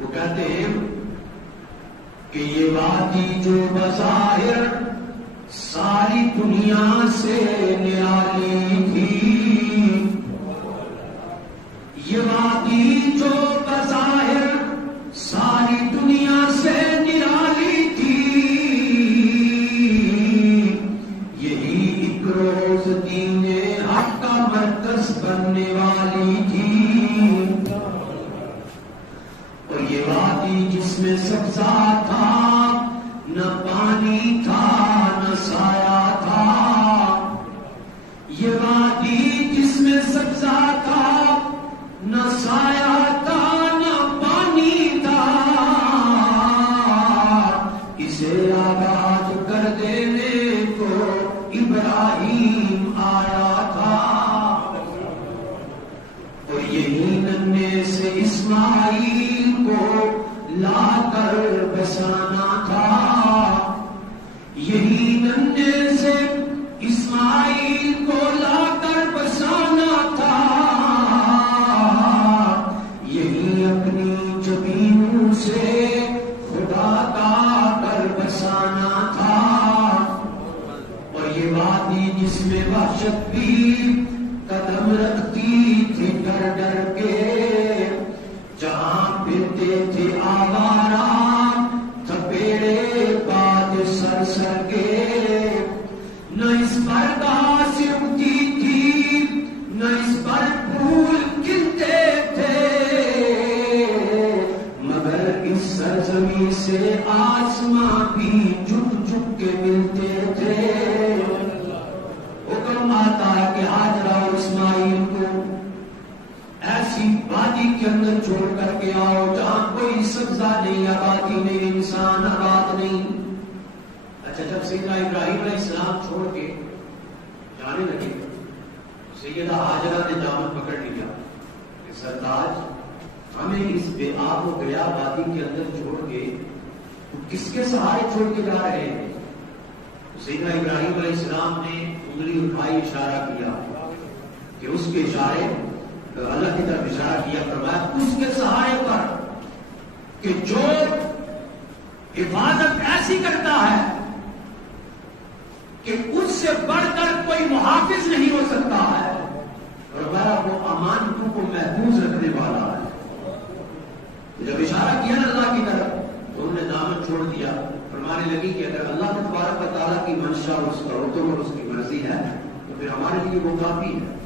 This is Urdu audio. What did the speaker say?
وہ کہتے ہیں کہ یہ وادی جو بظاہر ساری دنیا سے نرالی تھی، یہ وادی جو بظاہر ساری دنیا سے نرالی تھی، یہی ایک روز دین حق کا مرکز بننے والی تھی، اور یہ وادی جس میں سبزہ تھا، نہ پانی تھا نہ سایہ تھا، یہ وادی جس میں سبزہ تھا، نہ سایہ تھا نہ پانی تھا، اسے آباد کر دینے کو ابراہیم آیا تھا، اور یہی ننھے سے اسماعیل کو لا کر بسانا تھا، یہی ننھے سے اسماعیل کو لا کر بسانا تھا، یہی اپنی جبینوں سے خدا کا کر بسانا تھا، اور یہ وادی جس میں وحشت بھی قدم رکھتی تھی ڈر ڈر کے، جہاں پھرتے تھے آوارہ تھپیڑے باد سر سر کے، نہ اس پر گھاس اگتی تھی نہ اس پر پھول کھلتے تھے، مگر اس سرزمین سے آسماں بھی جھک جھک کے ملتے تھے۔ حکم آتا ہے کہ ہاجرہ اور اسماعیل کو ایسی وادی کے اندر چھوڑ کر کے آؤ جہاں کوئی سبزہ نہیں، آبادی نہیں، انسان آباد نہیں۔ اچھا، جب سیدنا ابراہیم علیہ السلام چھوڑ کے جانے لگے، سیدہ ہاجرہ نے دامن پکڑ لیا کہ سرتاج ہمیں اس بے آب و گیا وادی کے اندر چھوڑ کے کس کے سہارے چھوڑ کے جا رہے ہیں؟ سیدنا ابراہیم علیہ السلام نے انگلی اٹھائی، اشارہ کیا کہ اس کے اشارے اللہ کی طرف اشارہ کیا، فرمایا اس کے سہارے پر کہ جو حفاظت ایسی کرتا ہے کہ اس سے بڑھ کر کوئی محافظ نہیں ہو سکتا ہے، اور وہ امانتوں کو محفوظ رکھنے والا ہے۔ جب اشارہ کیا نا اللہ کی طرف تو انہوں نے دامن چھوڑ دیا، فرمانے لگی کہ اگر اللہ تبارک و تعالیٰ کی منشا اور اس کا حکم اور اس کی مرضی ہے تو پھر ہمارے لیے وہ کافی ہے۔